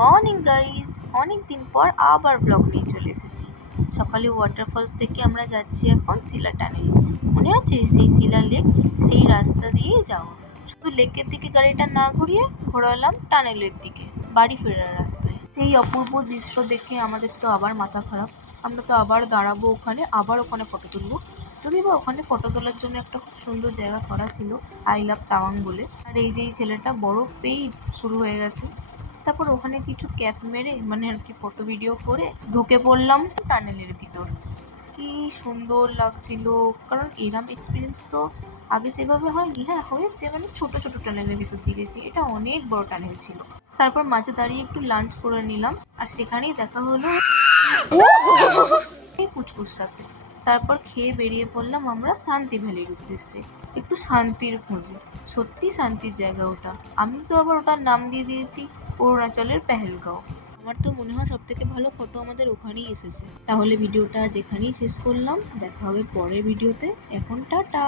Morning guys, অনেক দিন পর আবার ব্লগ নিয়ে চলে এসেছি। সকালে ওয়াটারফলস থেকে আমরা যাচ্ছি এখন শিলা টানেল। মনে আছে সেই শিলা লেক? সেই রাস্তা দিয়ে যাওয়া। শুধু লেকের দিকে গাড়িটা না ঘুরিয়ে ঘোরালাম টানেলের দিকে, বাড়ি ফেরার রাস্তায়। সেই অপূর্ব দৃশ্য দেখে আমাদের তো আবার মাথা খারাপ। আমরা তো আবার দাঁড়াবো ওখানে, আবার ওখানে ফটো তুলবো। যদি বা ওখানে ফটো তোলার জন্য একটা খুব সুন্দর জায়গা করা ছিল, আই লাভ তাওয়াং বলে। আর এই যে এই ছেলেটা বরফ পেয়েই শুরু হয়ে গেছে। তারপর ওখানে কিছু ক্যাপ মেরে মানে আর কি ফটো ভিডিও করে ঢুকে পড়লাম টানেলের ভিতর। কি সুন্দর লাগছিল, কারণ এরম এক্সপিরিয়েন্স তো আগে সেভাবে হয়নি। হ্যাঁ হয়েছে, মানে ছোট ছোট টানেলের ভিতর দিয়ে গেছি, এটা অনেক বড় টানেল ছিল। তারপর মাঝে দাঁড়িয়ে একটু লাঞ্চ করে নিলাম, আর সেখানেই দেখা হলো এই পুচকুর সাথে। তারপর খেয়ে বেরিয়ে পড়লাম আমরা শান্তি ভ্যালির উদ্দেশ্যে, একটু শান্তির খোঁজে। সত্যি শান্তির জায়গা ওটা। আমি তো আবার ওটার নাম দিয়ে দিয়েছি অরুণাচলের পেহেলগাঁও। আমার তো মনে হয় সব থেকে ভালো ফটো আমাদের ওখানেই এসেছে। তাহলে ভিডিওটা যেখানেই শেষ করলাম, দেখা হবে পরের ভিডিওতে। এখন টাটা।